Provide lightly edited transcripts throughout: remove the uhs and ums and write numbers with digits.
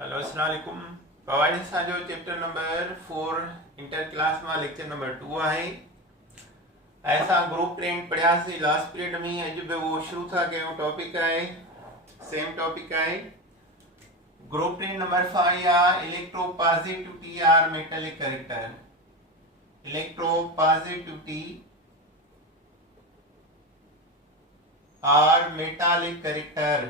Hello अस्सलाम वालेकुम। पवाड़ी असांजो चैप्टर नंबर 4 इंटर क्लास में लेक्चर नंबर 2 है। ऐसा ग्रुप प्रिंट पढ़ियासीं लास्ट पीरियड में। अज भी वो शुरू था कयो टॉपिक है, सेम टॉपिक है। ग्रुप प्रिंट नंबर 5 आ electropositivity or metallic character. Electropositivity or metallic character.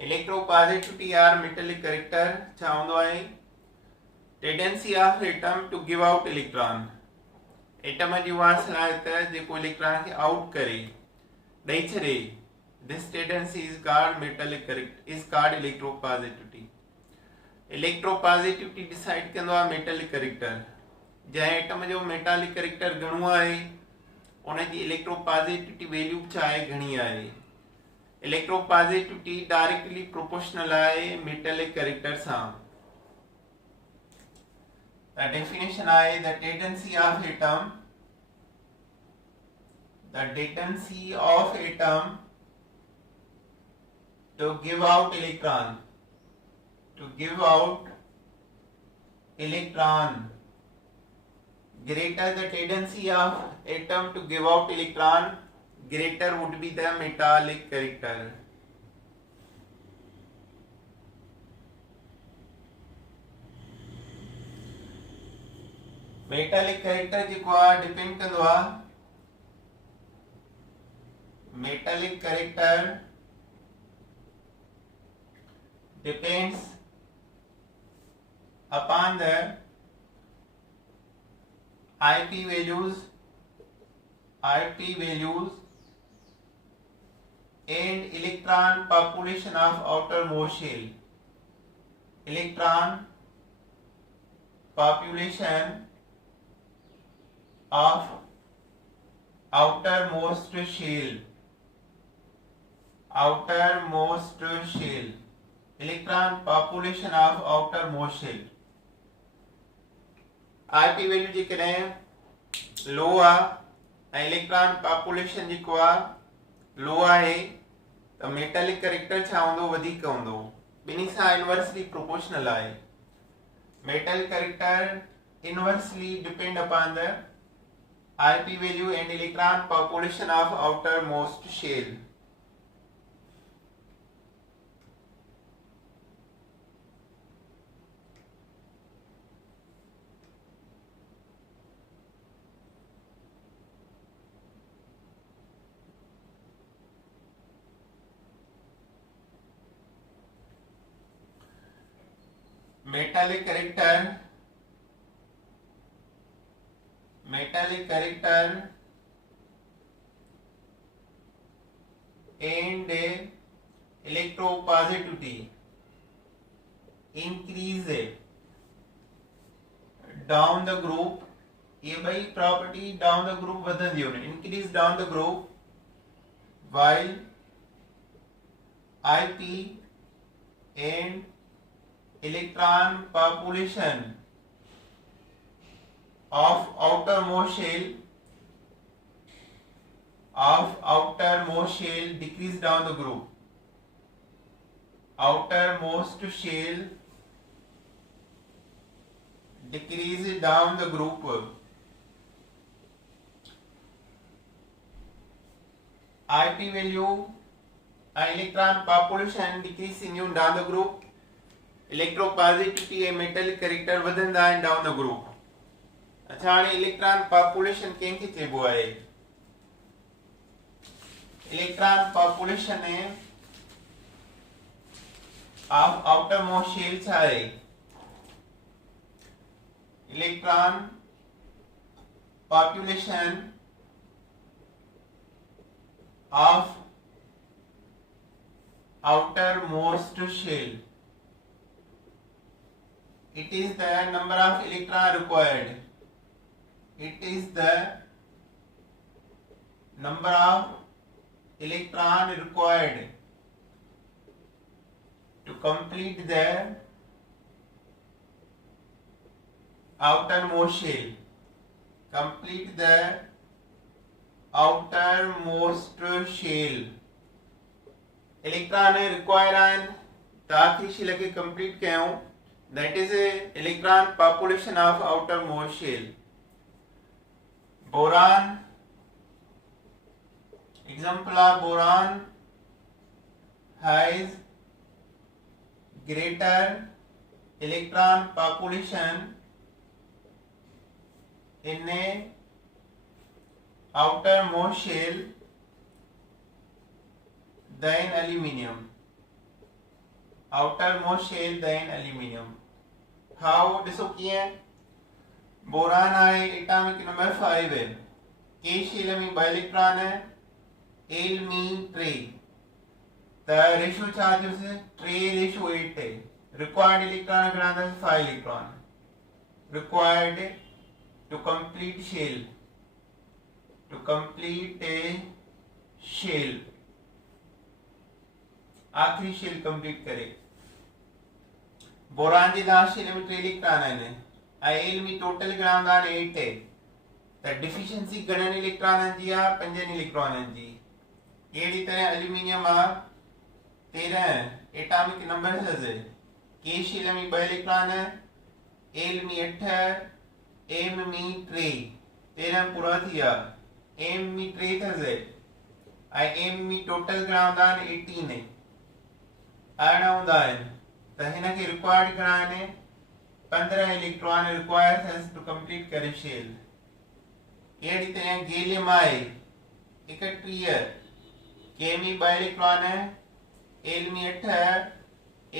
Electropositivity or metallic character छा हूंदो आहे? Tendency of atom to give out electron. Atom जी उहा सलाहियत जेको इलेक्ट्रॉन खे आउट करे, ॾेई छॾे। This tendency is called metallic character, is called electropositivity. Electropositivity decide कंदो आहे मेटालिक कैरेक्टर। जंहिं एटम जो मेटालिक कैरेक्टर घणो आहे उन जी इलेक्ट्रोपॉजिटिविटी वैल्यू छा आहे, घणी आहे। इलेक्ट्रोपॉजिटिविटी डायरेक्टली प्रोपोर्शनल आहे मेटालिक कैरेक्टर सां। The definition आहे the tendency of atom to give out electron greater the tendency of atom to give out electron, greater would be the metallic character. Metallic character जेको आहे depend कंदो आहे, metallic character depends upon the IP values and electron population of outermost shell. Electron population of outermost shell. Electron population of outermost shell. IP value जी करें low आ, electron population जेको आ लो आहे, त metallic character छा हूंदो, वधीक हूंदो। ॿिन्ही सां इनवर्सली प्रोपोर्शनल आहे। Metallic character inversely depend upon the IP value and electron population of outermost shell. Metallic character and electropositivity increase down the group. ये भाई प्रॉपर्टी डाउन द ग्रुप वधंदी वञे, increase down the group, while IP and electron population of outermost shell decrease down the group. Outermost shell decrease down the group. IP value and electron population decreasing down the group. Electropositivity and metallic character वधंदा आहिनि down the group. अच्छा, हाणे electron population कंहिंखे चइबो आहे? Electron population of outermost shell छा आहे? Electron population of outermost shell. It is the number of electron required. It is the number of electron required to complete the outermost shell. Complete the outermost shell electron require आहिनि त आखिरी shell खे complete कयूं that is electron population of outermost shell boron example of boron has greater electron population in a outermost shell than aluminium. Outermost shell than aluminium. How? ॾिसो कीअं boron आहे atomic number 5 है के shell में 2 electron है L में 3 त ratio छा थियोसि 3:8 है रिक्वायर्ड इलेक्ट्रॉन घणा अथसि 5 electron required to complete shell to complete a shell आखिरी शेल कंप्लीट करे बोरान जी लास्ट शेल में 3 इलेक्ट्रॉन आहिनि ऐं एल में टोटल घणा हूंदा आहिनि 8 है त डिफिशिएंसी घणनि इलेक्ट्रॉननि जी आहे 5 इलेक्ट्रॉननि जी अहिड़ी तरह एल्यूमिनियम आहे 13 एटॉमिक नंबर अथसि के शेल में 2 इलेक्ट्रॉन एल में 8 एम में 3 13 पूरा थी विया एम में 3 अथसि ऐं एम में टोटल घणा हूंदा आहिनि 18 अरिड़हं हूंदा आहिनि त हिन खे रिक्वायर्ड घणा आहिनि 15 इलेक्ट्रॉन रिक्वायर अथसि टू कंप्लीट करे शेल अहिड़ी तरह गैलियम आहे 31 के में 2 इलेक्ट्रॉन एल में 8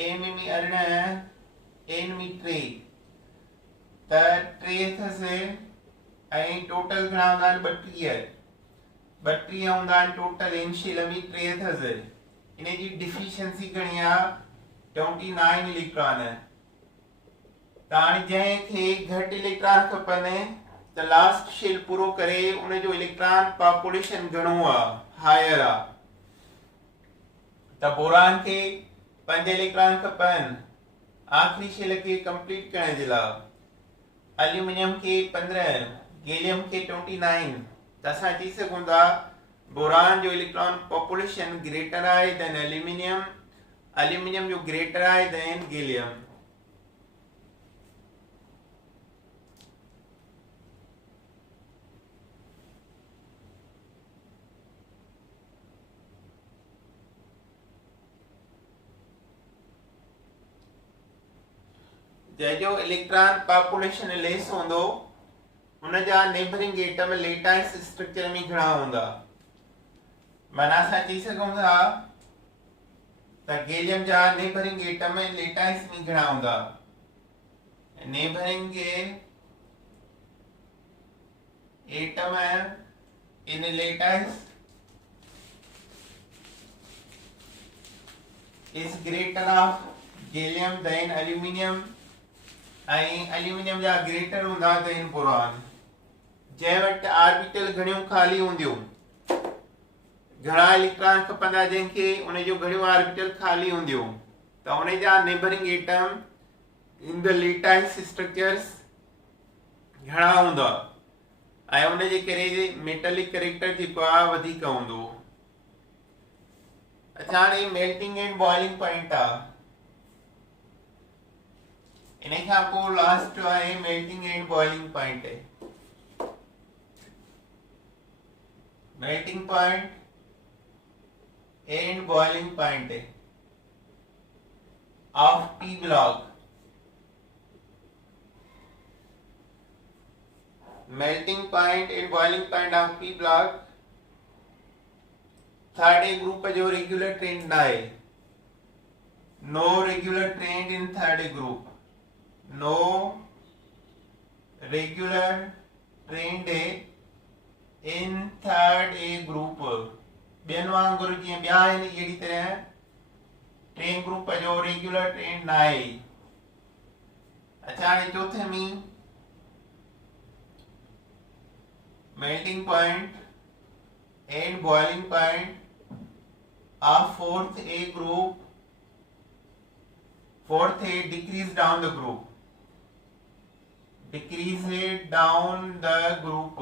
एम में 18 एन में 3 त 3 अथसि ऐं टोटल घणा हूंदा आहिनि 32 हूंदा आहिनि टोटल इन शेल में 3 अथसि इन जी डिफिशिएंसी घणी आहे 29 इलेक्ट्रॉन त हाणे जंहिंखे घटि इलेक्ट्रॉन खपनि त लास्ट शेल पूरो करे उन जो इलेक्ट्रॉन पॉपुलेशन घणो आहे हायर आहे त बोरान खे 5 इलेक्ट्रॉन खपनि आखिरी शेल खे कंप्लीट करण जे लाइ एल्यूमिनियम खे 15 गैलियम खे 29 त असां चई सघूं था बोरान जो इलेक्ट्रॉन पॉपुलेशन ग्रेटर आहे देन एल्यूमिनियम एल्यूमिनियम जो ग्रेटर आहे देन गैलियम जो इलेक्ट्रॉन पॉपुलेशन लेस हूंदो उन जा नेबरिंग एटम लेटाइस स्ट्रक्चर में घणा हूंदा माना असां चई सघूं था त गैलियम जा नेबरिंग एटम लेटाइस में घणा हूंदा neighbouring atom in lattice is greater of gallium then aluminium ऐं एल्यूमिनियम जा ग्रेटर हूंदा देन बोरान जंहिं वटि ऑर्बिटल घणियूं ख़ाली हूंदियूं घणा इलेक्ट्रॉन खपंदा जंहिंखे उन जो घणियूं ऑर्बिटल ख़ाली हूंदियूं त उन जा neighbouring atom in the lattice structures घणा हूंदा ऐं उन जे करे मेटलिक कैरेक्टर जेको आहे वधीक हूंदो अच्छा हाणे मेल्टिंग एंड बॉइलिंग पॉइंट आहे इन खां पोइ लास्ट आहे melting and boiling point melting point and boiling point of P block melting point and boiling point of P block third A group जो रेगुलर ट्रेंड ना है no regular trend in third A group no regular trend in third A group ॿियनि वांगुरु जीअं ॿिया आहिनि अहिड़ी तरह टे ग्रुप जो रेगुलर ट्रेंड ना आहे अच्छा हाणे चौथे में melting point and boiling point of fourth A group, fourth A decrease down the group, decrease it down the group,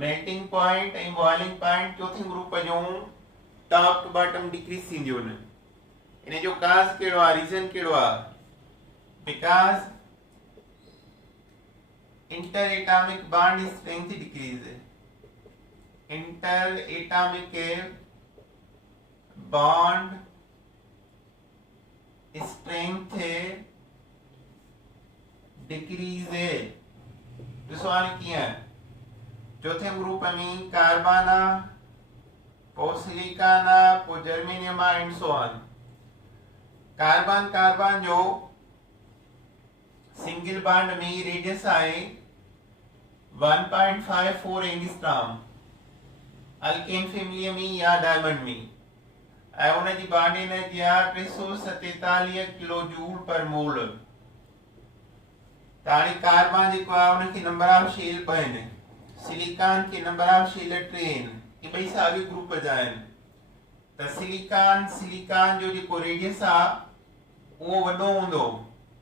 melting point ऐं बॉइलिंग पॉइंट चौथे ग्रुप जो टॉप टू बॉटम डिक्रीज थींदियूं आहिनि। इन जो काज़ कहिड़ो आहे, रीज़न कहिड़ो आहे? Because interatomic bond strength decrease. Interatomic bond strength decrease. तो सवाल किया है चौथे ग्रुप में कार्बन पो सिलिकॉन पो germanium and so on. Carbon जो सिंगल बॉन्ड में रेडियस आहे 1.54 एंगस्ट्रॉम अल्केन फैमिली में या डायमंड में ऐं उन जी बॉन्ड एनर्जी आहे 347 किलो जूल पर मोल। ताणी कार्बन जेको आहे उनखे नंबर ऑफ शेल 2 आहिनि, सिलिकॉन के नंबर ऑफ शेल 3 आहिनि। ये ॿई साॻिए ग्रुप जा आहिनि। त सिलिकॉन जो जेको रेडियस आहे उहो वॾो हूंदो,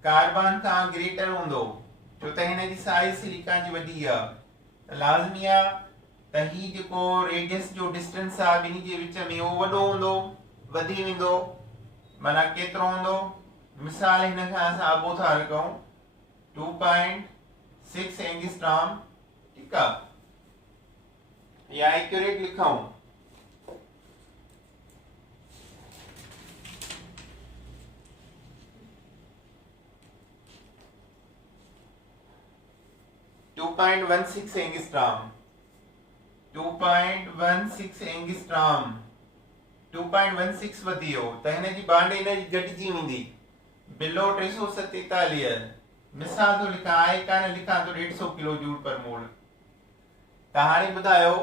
कार्बन का ग्रेटर हूंदो, छो त हिन जी साइज सिलिकॉन जी वॾी आहे। त लाज़मी आहे त ही जेको रेडियस जो डिस्टेंस आहे ॿिन्ही जे विच में उहो वॾो हूंदो, वधी वेंदो। माना केतिरो हूंदो? मिसाल हिन खां असां आबो था रखूं 2.6 एंगस्ट्रॉम, ठीकु आहे, या एक्यूरेट लिखूं 2.16 एंगस्ट्रॉम 2.16 एंगस्ट्रॉम 2.16 वधी वियो त हिन जी बॉन्ड एनर्जी घटिजी वेंदी बिलो 347। मिसाल तो लिखा आहे कान लिखा तो 150 किलो जूल पर मोल। त हाणे ॿुधायो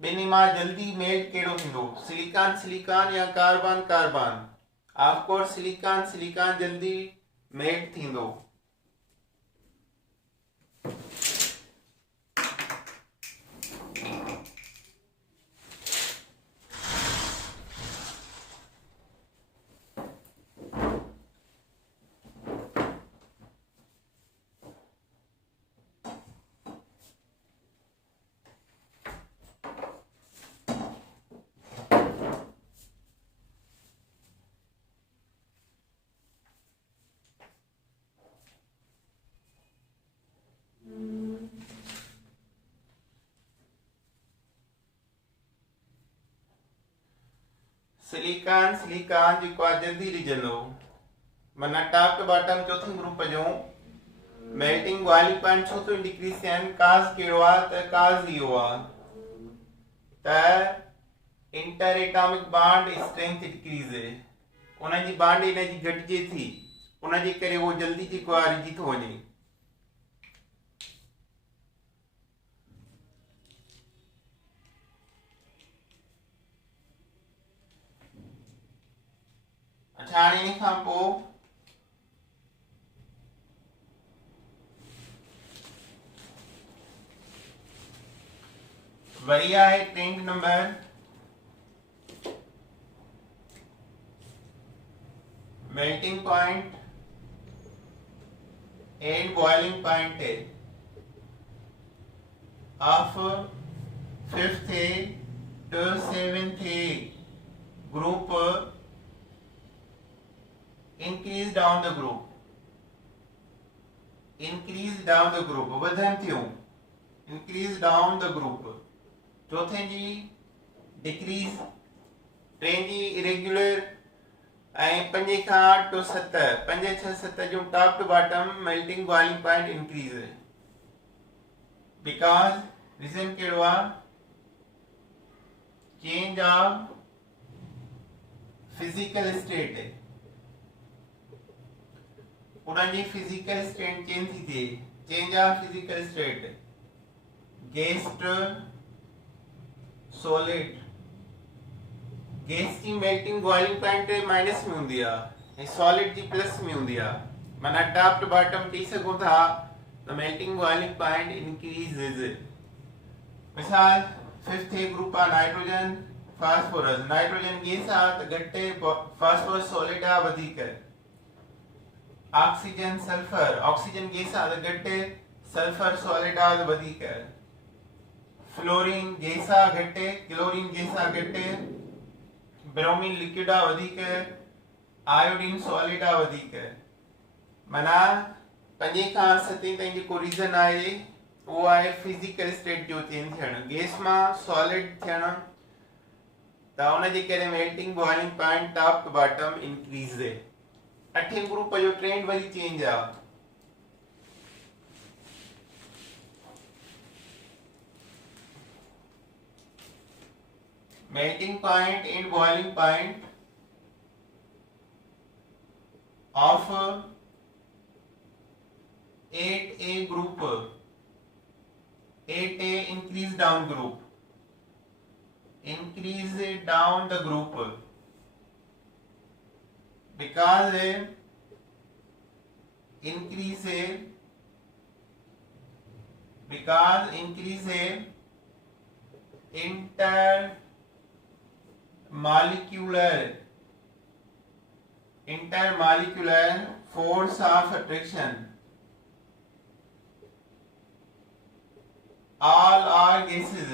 ॿिन्ही मां जल्दी मेल्ट कहिड़ो थींदो, सिलिकॉन सिलिकॉन या carbon carbon? Of course silicon silicon जल्दी मेल्ट थींदो। सिलिकॉन सिलिकॉन जेको आहे जल्दी रिझंदो, माना टॉप टू बॉटम चौथे ग्रुप जो मेल्टिंग बॉइलिंग पॉइंट छो तो डिक्रीज थियनि। काज़ कहिड़ो आहे? त काज़ इहो आहे त inter atomic bond strength decrease, उन जी बॉन्ड एनर्जी घटिजे थी, उन जे करे उहो जल्दी जेको आहे रिझी थो वञे। अच्छा हाणे इन खां पोइ वरी आहे trend number melting point and boiling point of 5th to 7th group increase down the group वधन थियूं increase down the group। चौथे जी डिक्रीज, टे जी इरेग्युलर ऐं 5 खां 8 to 7 5 6 7 जो top to bottom melting boiling point increase. Because reason कहिड़ो आहे? Change of physical state, उनजी physical state change थी थिए। Change of physical state, gas to solid, gas की मेल्टिंग बॉइलिंग पॉइंट माइनस में हूंदी आहे ऐं सॉलिड जी प्लस में हूंदी आहे। माना टॉप टू बॉटम चई सघूं था त मेल्टिंग बॉइलिंग पॉइंट इंक्रीजेस। मिसाल 5th ग्रुप आहे नाइट्रोजन फास्फोरस, नाइट्रोजन गैस आहे त घटि, फास्फोरस सॉलिड आहे वधीक। ऑक्सीजन सल्फर, ऑक्सीजन गैस आहे त घटि, सल्फर सॉलिड आहे त वधीक। फ्लोरीन गैस आ घटि, क्लोरीन गैस आ घटि, ब्रोमीन लिक्विड आ वधीक, आयोडीन सॉलिड आ वधीक। माना 5 खां 7 ताईं जेको रीज़न आहे वो आहे फिजिकल स्टेट जो चेंज थियणु, गैस मां सॉलिड थियणु, त उन जे करे melting boiling point top to bottom increase है। 8 ग्रुप जो ट्रेंड वरी चेंज आ। melting point and boiling point of 8A group, 8A increase down group, increase down the group because increase intermolecular force of attraction. All are gases,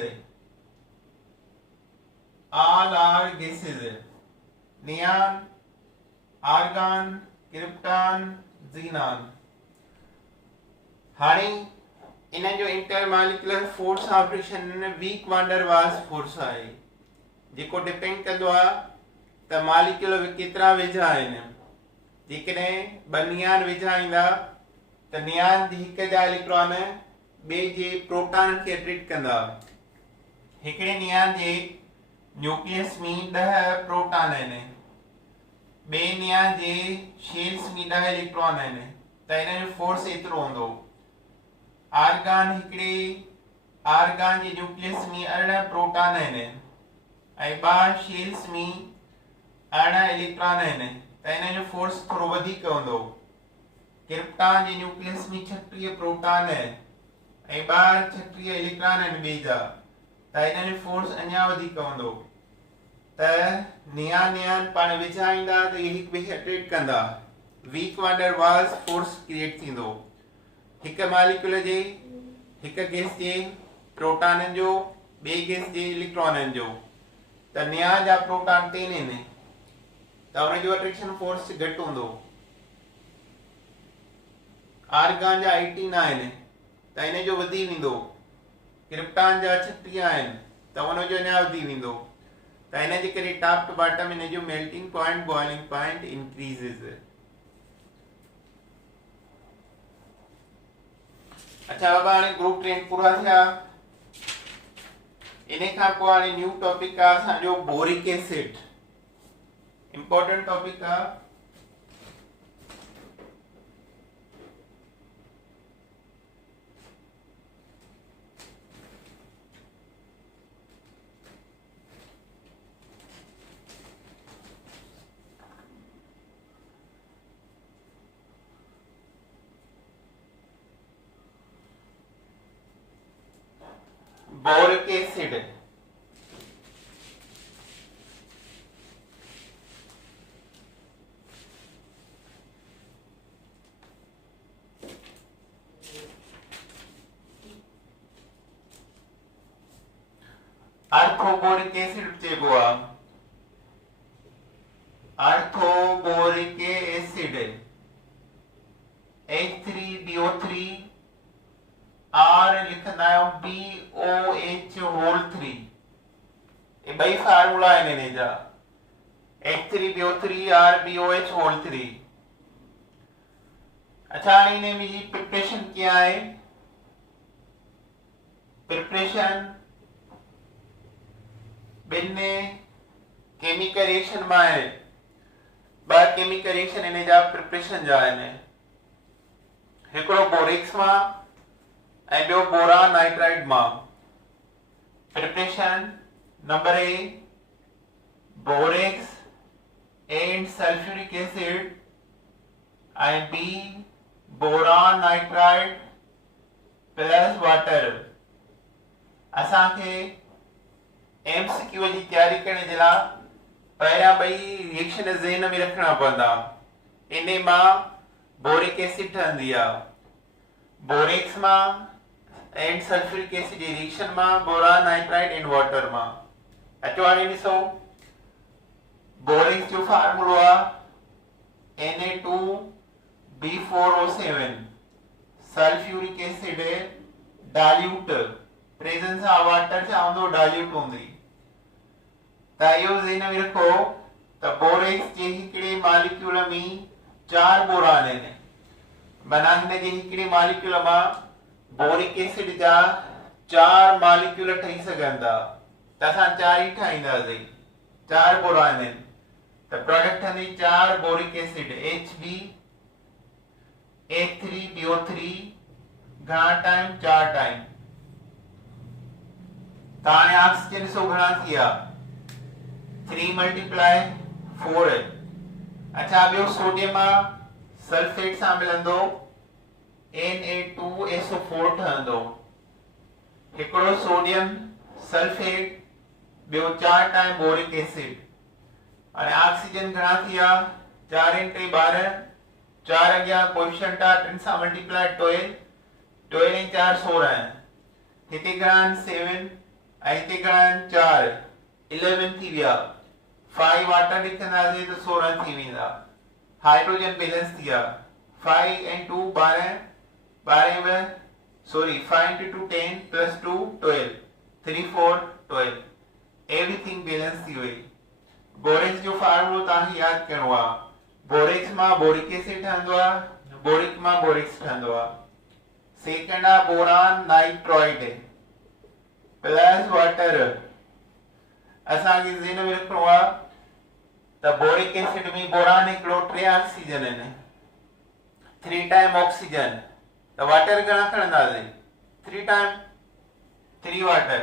neon, argon, krypton, xenon। हाणे इन जो intermolecular force of attraction weak van der Waals force आहे, जेको depend कंदो आहे त molecule केतिरा वेझा आहिनि। जेकॾहिं 2 नियान वेझा ईंदा त नियान जी हिक जा इलेक्ट्रॉन ॿिए जे प्रोटॉन खे अट्रैक्ट कंदा। हिकिड़े नियान जे न्यूक्लियस में 10 प्रोटॉन आहिनि, ॿिए नियान जे शेल्स में 10 इलेक्ट्रॉन आहिनि, त इन जो फोर्स एतिरो हूंदो। आर्गन जे न्यूक्लियस में 18 प्रोटॉन आहिनि ऐं 2 शेल्स में 18 इलेक्ट्रॉन आहिनि, त इन जो फोर्स थोरो वधीक हूंदो। क्रिप्टॉन जे न्यूक्लियस में 36 प्रोटॉन ऐं 36 इलेक्ट्रॉन आहिनि ॿिए जा, त इन जो फोर्स अञा वधीक हूंदो। त नियान पाण वेझा ईंदा त इहे हिक ॿिए खे अट्रैक्ट कंदा, weak van der Waals force create थींदो। हिक मॉलिक्यूल जे, हिक गैस जे प्रोटॉननि जो, ॿिए गैस जे इलेक्ट्रॉननि जो, त नियान जा प्रोटॉन 3 आहिनि त उन जो अट्रैक्शन फोर्स घटि हूंदो। आर्गन जा 18 आहिनि त इन जो वधी वेंदो। क्रिप्टॉन जा 36 आहिनि त उन जो अञा वधी वेंदो। त इन जे करे टॉप टू बॉटम इन जो melting point boiling point increases. अच्छा बाबा, हाणे ग्रुप ट्रेन पूरा थिया। इन खां पोइ हाणे न्यू टॉपिक आहे असांजो बोरिक एसिड। इंपॉर्टेंट टॉपिक आहे। बोरिक एसिड आर्थोबोरिक एसिड चइबो आहे। आर्थोबोरिक एसिड H3BO3 R लिखंदा आहियूं BOH होल 3। ये ॿई फार्मूला आहिनि इन जा, H3BO3 RBOH होल 3। अच्छा, हाणे इन जी प्रिपरेशन कीअं आहे? प्रिपरेशन बिन केमिकल रिएक्शन में है। 2 केमिकल रिएक्शन इन जा प्रिपरेशन जा आहिनि। हिकिड़ो बोरेक्स मां ऐं ॿियो बोरान नाइट्राइड मां। Preparation number A, borax and sulphuric acid ऐं B boron nitride plus water. असांखे एमसीक्यू जी तैयारी करने जे लाइ पहिरियां 2 रिएक्शन ज़हन में रखना पवंदा। इन मां बोरिक एसिड ठहंदी आहे। बोरेक्स मां एंड सल्फ्यूरिक एसिड रिएक्शन में बोरान नाइट्राइड इन वाटर में अचवाणी ॾिसो बोरेक्स जो फार्मूलो आहे Na2B4O7 sulphuric acid dilute presence of water चाहंदो डाइल्यूट हूंदी त इहो ज़हन में रखो त बोरेक्स जे हिकिड़े मॉलिक्यूल में 4 बोरान आहिनि माना हिन जे हिकिड़े मॉलिक्यूल मां बोरिक एसिड जा 4 मॉलिक्यूल ठही सघनि था त असां 4 ई ठाहींदासीं 4 बोरान आहिनि त प्रोडक्ट हंदी 4 बोरिक एसिड HbH3BO3 घणा टाइम 4 टाइम ताने ऑक्सीजन सो घणा थिया 3 मल्टीप्लाई 4 अच्छा ॿियो सोडियम सल्फेट सां मिलंदो Na2SO4 ठहंदो हिकिड़ो सोडियम सल्फेट ॿियो 4 टाइम बोरिक एसिड અને ऑक्सीजन घणा थिया 4 × 3 12 4 अॻियां कोएफिशिएंट आहे 3 सां मल्टीप्लाई 12 12 × 4 16 हिते घणा 7 ऐं हिते घणा 4 11 थी विया 5 वाटर लिखंदासीं त 16 थी वेंदा हाइड्रोजन बैलेंस थिया 5 × 2 12 12 में सॉरी 5 × 2 10 + 2 12 3 4 12 एवरीथिंग बैलेंस थी वई बोरेक्स जो फार्मूलो तव्हांखे यादि करिणो आहे बोरेक्स मां बोरिक एसिड ठहंदो आहे बोरिक मां बोरेक्स ठहंदो आहे सेकंड आहे बोरान नाइट्राइड प्लस वाटर असांखे ज़हन में रखिणो आहे त बोरिक एसिड में बोरान हिकिड़ो 3 ऑक्सीजन आहिनि 3 टाइम ऑक्सीजन त वाटर घणा खणंदासीं 3 time 3 water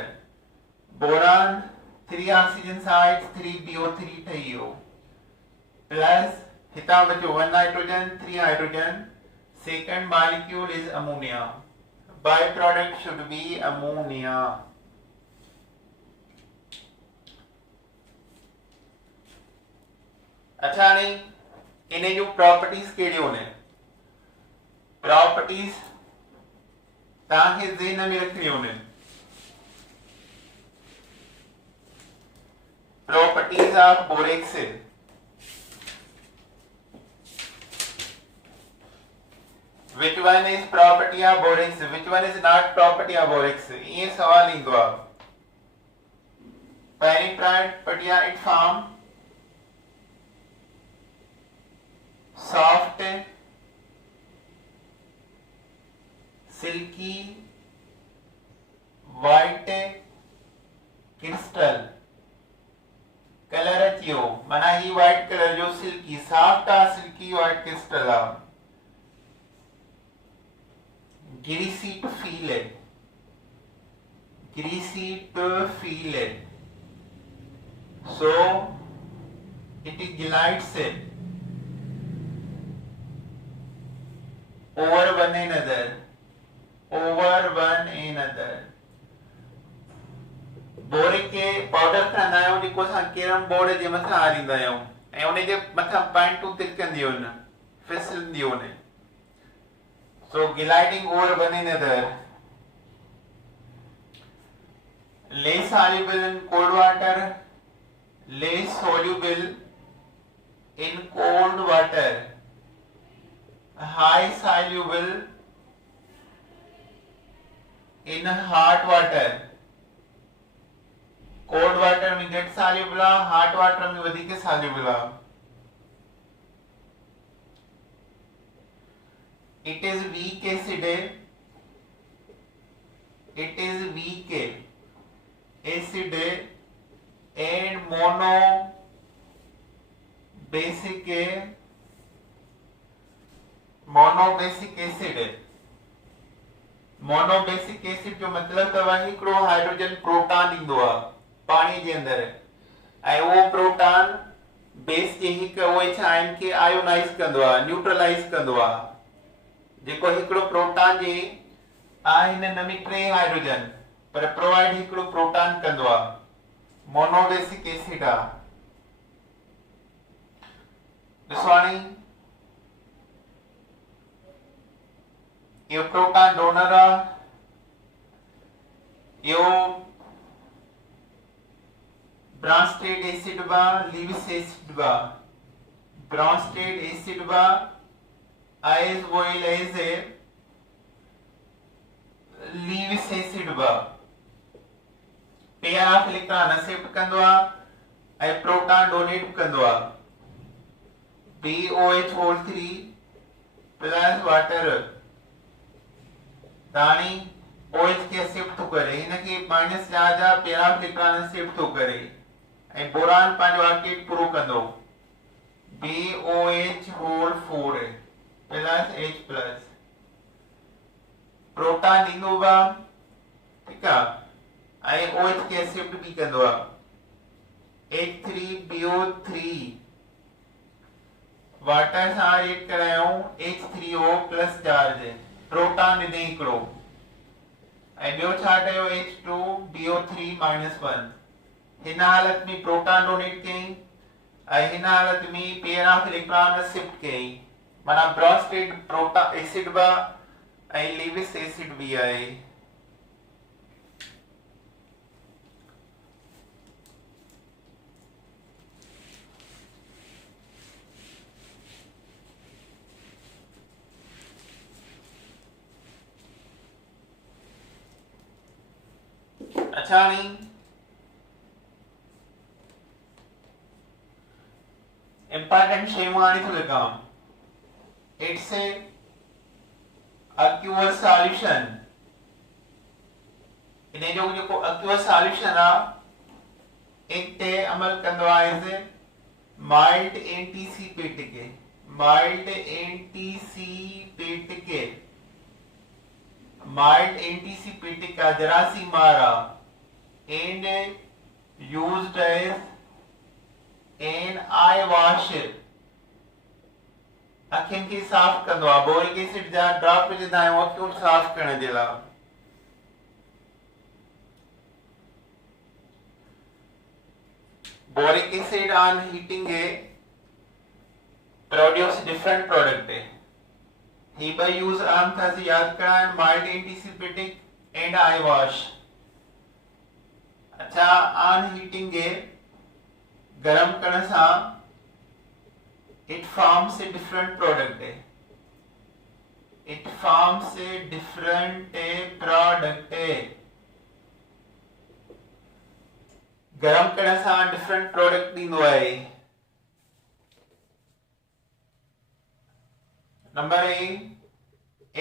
boron 3 oxygen sides 3BO3 ठही वियो प्लस हितां बचो 1 nitrogen 3 hydrogen second molecule is ammonia by product should be ammonia अच्छा नहीं इन्हें जो प्रॉपर्टीज कहिड़ियूं आहिनि प्रॉपर्टीज तव्हांखे ज़हन में रखणियूं आहिनि properties of borax which one is property of borax which one is not property of borax ये सवाल इंदो आहे पेरिप्राइड पटियाइड form soft silky white crystal colour अचियो माना ही वाइट कलर जो सिल्की सॉफ्ट आ सिल्की वाइट क्रिस्टल आ greasy to feel so it glides over one another boric के पाउडर खाना आयो जेको असां कैरम बोर्ड जे मथां आरींदा आहियूं ऐं उन जे मथां पॉइंटूं तिरकंदियूं आहिनि फिसलंदियूं आहिनि so gliding over one another less soluble in cold water less soluble in cold water high soluble in hot water cold water में get soluble hot water में वधिक soluble it is weak acid and mono basic acid जो मतलब तवा हिकिड़ो hydrogen proton ईंदो आहे पानी जे अंदर ऐं उहो प्रोटॉन बेस जे हिक उहे छा आहिनि कि आयोनाइज कंदो आहे न्यूट्रलाइज कंदो आहे जेको हिकिड़ो प्रोटॉन जे आहिनि हिन में 3 हाइड्रोजन पर प्रोवाइड हिकिड़ो प्रोटॉन कंदो आहे मोनोबेसिक एसिड आहे ॾिसो हाणे इहो प्रोटॉन डोनर आहे यो ब्रांस्टेड एसिड बा लीविस एसिड बा ब्रांस्टेड एसिड बा as well as a Lewis acid बा पेयर ऑफ इलेक्ट्रॉन एक्सेप्ट कंदो आ ऐं प्रोटॉन डोनेट कंदो आ BOH3 प्लस वाटर दाणी OH के एक्सेप्ट थो करे इनके माइनस चार्ज आ पेयर ऑफ इलेक्ट्रॉन एक्सेप्ट थो करे ऐं बोरान पंहिंजो ऑर्बिट पूरो कंदो BOH4 plus H plus proton ॾींदो बा ठीक है ऐं OH के एक्सेप्ट भी कंदो आ H3BO3 वाटर सां रिएक्ट करायूं H3O प्लस चार्ज प्रोटॉन ॾिने हिकिड़ो ऐं ॿियो छा कयो H2BO3 -1 हिन हालत में प्रोटॉन डोनेट कयईं ऐं हिन हालत में पेयर ऑफ इलेक्ट्रॉन शिफ्ट कयईं माना ब्रांस्टेड प्रोटॉन एसिड बा ऐं लीविस एसिड भी आहे अच्छा नहीं इंपॉर्टेंट शयूं हाणे थो लिखां इट्स ए aqueous solution इन जो जेको aqueous solution आ एक ते अमल कंदो आहे एज माइल्ड एंटीसिपेटिक माइल्ड एंटीसिपेटिक का जरासी मारा and used as an eye wash अखियुनि खे साफ़ कंदो आहे बोरिक एसिड जा ड्रॉप विझंदा आहियूं अखियूं साफ़ करण जे लाइ boric acid on heating produce different product ही ॿई यूज आम था याद करा mild antiseptic and eye wash अच्छा ऑन हीटिंग गरम करण सां it forms a different product गरम करण सां डिफरेंट प्रोडक्ट ॾींदो आहे number A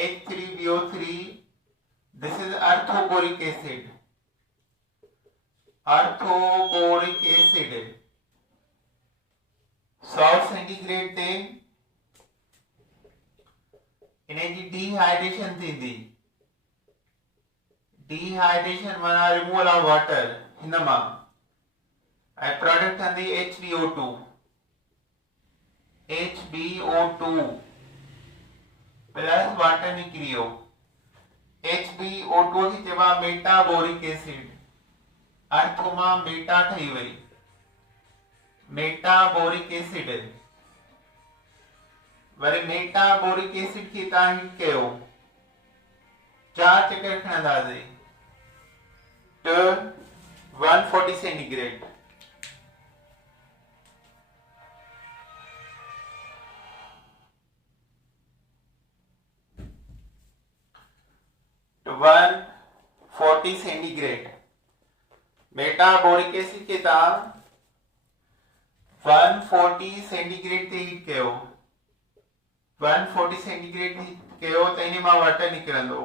H3BO3 this is orthoboric acid 100 centigrade ते इन्हें जी डिहाइड्रेशन थींदी डिहाइड्रेशन माना रिमूवल ऑफ वाटर हिन मां ऐं प्रोडक्ट थींदी HbO2 प्लस वाटर निकिरियो HbO2 खे चइबो आहे मेटाबोरिक एसिड अर्थ मां मेटा ठही वई मेटाबोरिक एसिड वरी मेटाबोरिक एसिड खे तव्हां हीट कयो 4 चक्कर खणंदासीं तो 140 सेंटीग्रेड तो 140 सेंटीग्रेड मेटाबोरिक एसिड के तव्हां 140 सेंटीग्रेड ते हीट कयो 140 सेंटीग्रेड हीट कयो त इन मां वाटर निकिरंदो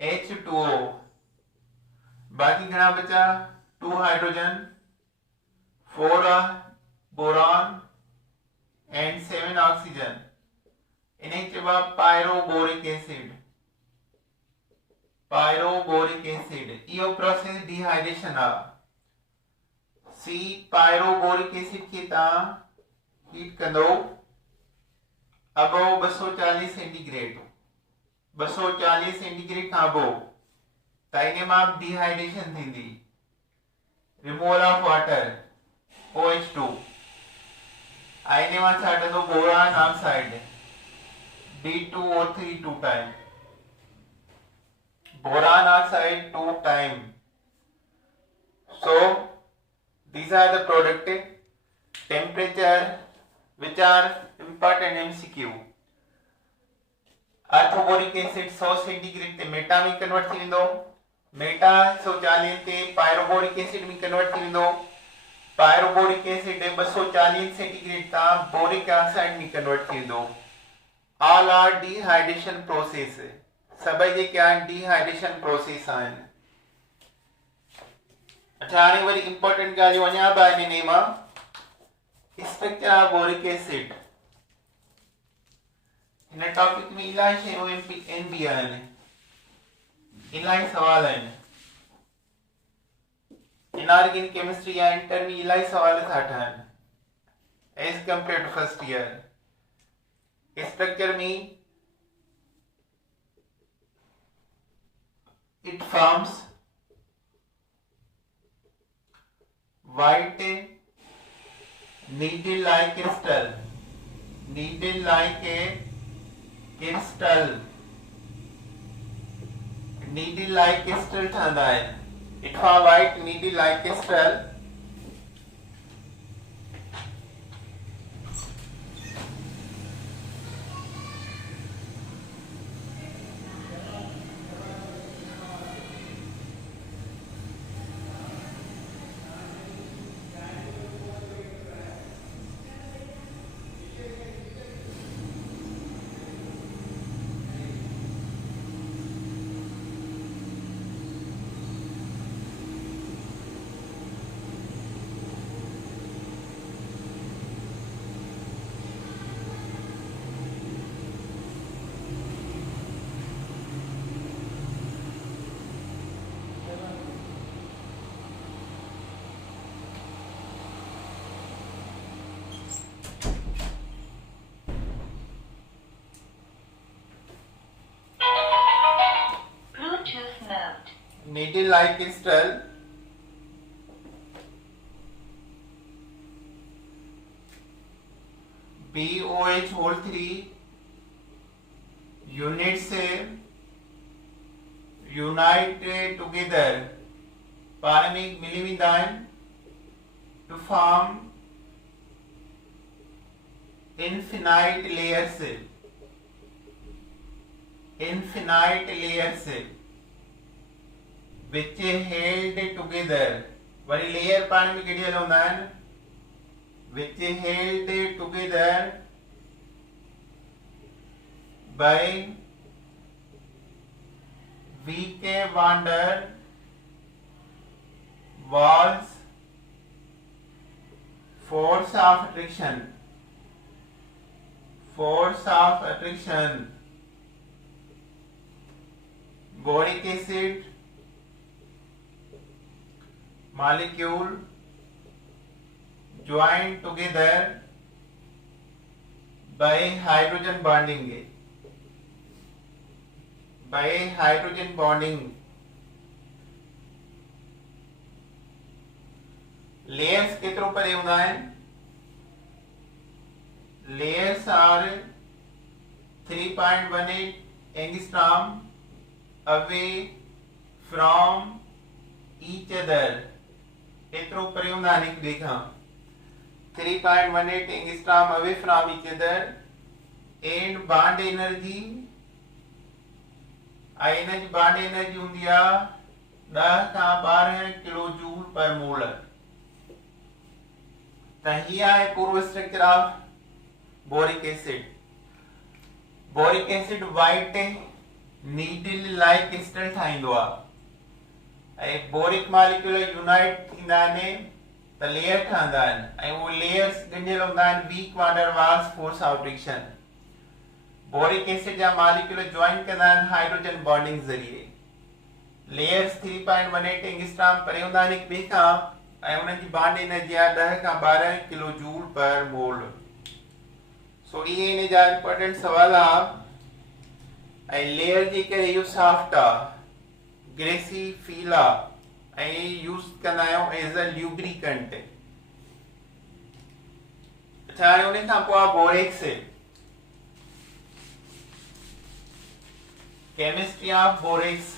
H2O बाकी घणा बचा 2 हाइड्रोजन 4 बोरॉन एंड 7 ऑक्सीजन इन्हें चइबो पायरोबोरिक एसिड इहो प्रोसेस डिहाइड्रेशन आ सी पायरोबोरिक एसिड के तव्हां हीट कंदो अबव 240 सेंटीग्रेड 240 सेंटीग्रेड खां अबव त इन मां डिहाइड्रेशन थींदी रिमूवल ऑफ वाटर OH2 ऐं इन मां छा ठहंदो boron oxide B2O3 2 time boron oxide 2 times. So these are the product temperature which are important MCQ. Orthoboric acid 100 centigrade ते मेटा में कन्वर्ट थी वेंदो, मेटा 140 ते पायरोबोरिक एसिड में कन्वर्ट थी वेंदो, पायरोबोरिक एसिड 240 सेंटीग्रेड ता बोरिक ऑक्साइड में कन्वर्ट थी वेंदो. ऑल आर डिहाइड्रेशन प्रोसेस, सभई जे क्या डिहाइड्रेशन प्रोसेस आहिनि. अच्छा हाणे वरी इंपॉर्टेंट ॻाल्हियूं अञा बि आहिनि इन मां. स्ट्रक्चर ऑफ बोरिक एसिड, हिन टॉपिक में इलाही शयूं एमपी आहिनि, इलाही सवाल आहिनि. इनऑर्गेनिक केमिस्ट्री या इंटर में इलाही सवाल था ठहनि as compared to first year. Structure में it forms white needle like crystal, needle like a crystal, needle like crystal ठहंदा है. It forms white needle like crystal. Needle like crystal BOH whole 3 units unite together paraminic millimeters to form infinite layers, which held together. Worry layer पानी में कहिड़ी हलंदा आहिनि, which held together by weak van der Waals force of attraction, boric acid molecule joined together by hydrogen bonding, layers केतिरो परे हूंदा आहिनि, layers are 3.18 angstrom away from each other. केतिरो परे हूंदा आहिनि हिक ॿिए खां, 3.18 angstrom away from each other, and bond energy ion bond energy हूंदी आहे 10 खां 12 किलो जूल पर मोल. त हीअ आहे पूरो structure of boric acid. Boric acid white needle like crystal ठाहींदो आहे ऐं बोरिक मॉलिक्यूल यूनाइट थींदा आहिनि त लेयर ठहंदा आहिनि ऐं उहे लेयर्स ॻंढियल हूंदा आहिनि weak van der Waals force of friction. Boric acid जा मॉलिक्यूल जॉइन कंदा आहिनि हाइड्रोजन बॉन्डिंग ज़रिए. लेयर्स 3.18 एंगस्ट्रॉम परे हूंदा आहिनि हिक ॿिए खां ऐं उन्हनि जी बॉन्ड एनर्जी आहे 10 खां 12 किलो जूल पर मोल. सो इहे इन जा इंपॉर्टेंट सवाल आहे. ऐं लेयर जे करे इहो सॉफ्ट आहे, ग्रेसी फील आहे ऐं यूज़ कंदा आहियूं एज अ ल्यूब्रिकेंट. अच्छा हाणे उन खां पोइ आहे borax. Chemistry of borax.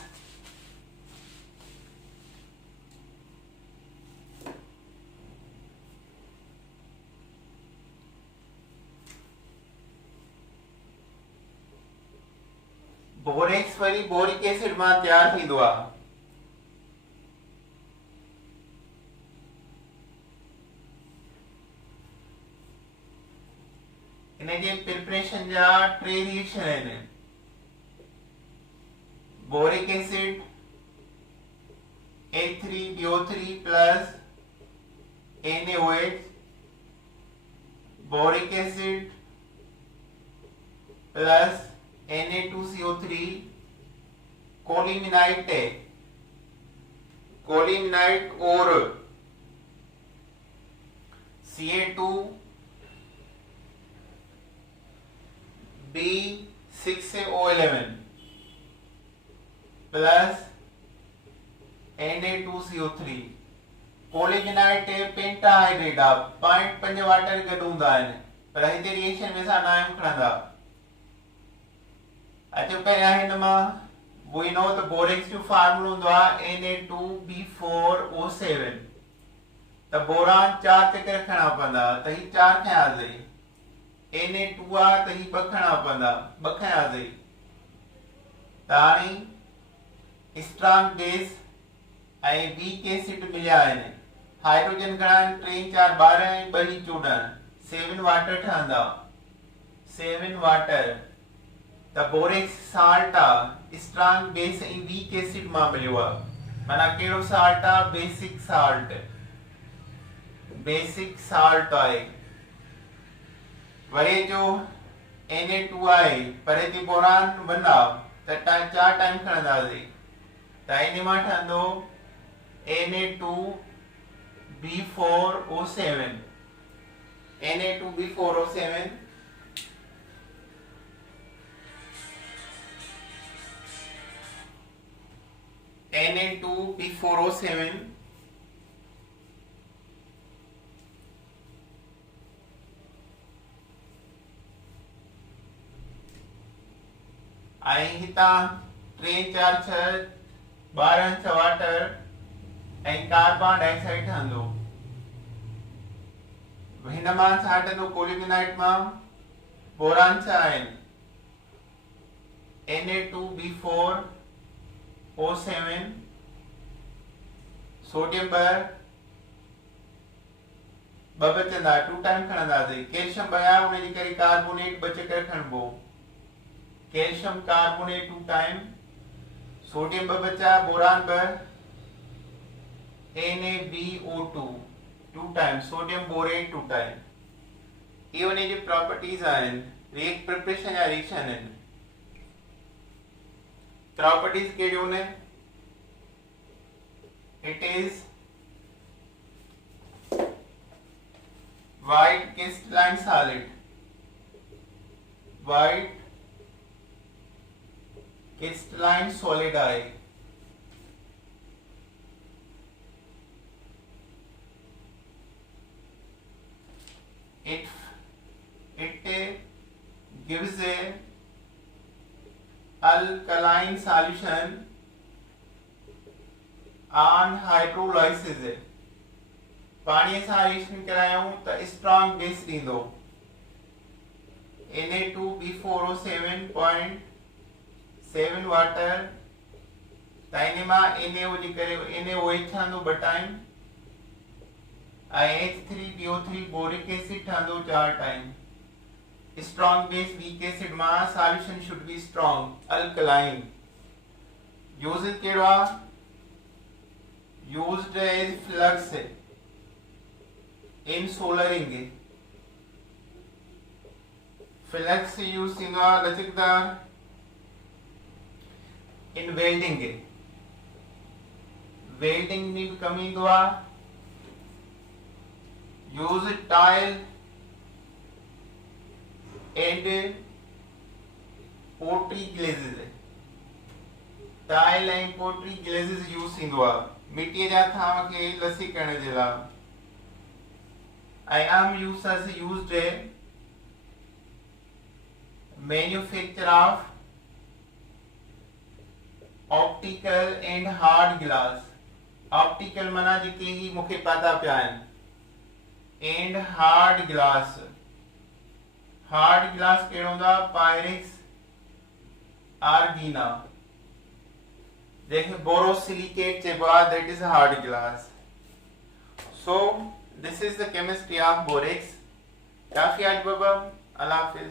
Borax worry boric acid मां तैयार थींदो आहे। इनजे प्रिपरेशन जा टे रिएक्शन आहिनि। Boric acid H3BO3 plus NaOH, boric acid plus Na2CO3, कोलिमिनाइट है, कोलिमिनाइट और Ca2B6O11 प्लस Na2CO3। कोलिमिनाइट पेंटाहाइड्रेट आ 0.5 वाटर गॾु हूंदा आहिनि, पर हिते रिएक्शन में असां नाम खणंदा। अचो पहिरियां हिन मां वी नो त बोरेक्स जो फार्मूलो हूंदो आहे Na2B4O7। त बोरान 4 चकर खणा पवंदा, त ही 4 खयासीं। Na2 आहे त ही 2 खणा पवंदा, 2 खयासीं। त हाणे स्ट्रॉन्ग बेस ऐं वीक एसिड मिलिया आहिनि। हाइड्रोजन घणा आहिनि? 3 4 12 ऐं 2 14, 7 वाटर ठहंदा, 7 वाटर। त बोरेक्स साल्ट आहे, स्ट्रॉन्ग बेस ऐं वीक एसिड मां मिलियो आहे। माना कहिड़ो साल्ट आहे? बेसिक साल्ट, बेसिक साल्ट आहे। वरी जो Na2 आहे, पर हिते बोरान 1 आहे, त 4 टाइम खणंदासीं। त इन मां ठहंदो Na2B4O7, Na2B4O7 Na2B4O7 ऐं हितां 3 4 6 12 6 वाटर ऐं कार्बन डाइऑक्साइड ठहंदो। हिन मां छा ठहंदो? कोलिमिनाइट मां बोरान छा आहिनि? Na2B4O7, सोडियम 2 बचंदा, 2 टाइम खणंदासीं। कैल्शियम 2 आहे, उनजे करे कार्बोनेट 2 चकर खणबो। कैल्शियम कार्बोनेट 2 टाइम, सोडियम 2 बचा, boron 2, NaBO2 2 time, sodium borate 2 time. ये उन्हें जो प्रॉपर्टीज आहिनि, रिएक्ट प्रिपरेशन या रिएक्शन आहिनि। प्रॉपर्टीज कहिड़ियूं आहिनि? It is white crystalline solid, white crystalline solid आहे। it gives a alkaline solution on hydrolysis। पानी सां रिएक्शन करायूं त स्ट्रॉन्ग बेस ॾींदो। Na2B4O7.7 वाटर, त इन मां NaO जे करे NaOH ठहंदो 2 टाइम, ऐं H3BO3 बोरिक एसिड ठहंदो 4 time. Strong base weak acid मां solution should be strong alkaline. Uses कहिड़ो आहे? Used as flux in soldering. Flux use थींदो आहे लचकदार इन वेल्डिंग, वेल्डिंग में भी कम ईंदो आहे। Use tile and pottery glazes, tile ऐं पोट्री ग्लेज़िस यूज थींदो आहे मिटीअ जा थांव खे लसी करण जे लाइ। I am used as used a manufacture of optical and hard glass। optical माना जेके ही मुखे पता पिया आहिनि, and hard glass। hard glass कहिड़ो हूंदो आहे? पायरेक्स आर्गीना देखिए बोरोसिलिकेट चइबो आहे, that is hard glass. So this is the chemistry of borax. काफी आज बाबा, अल्लाह हाफिज.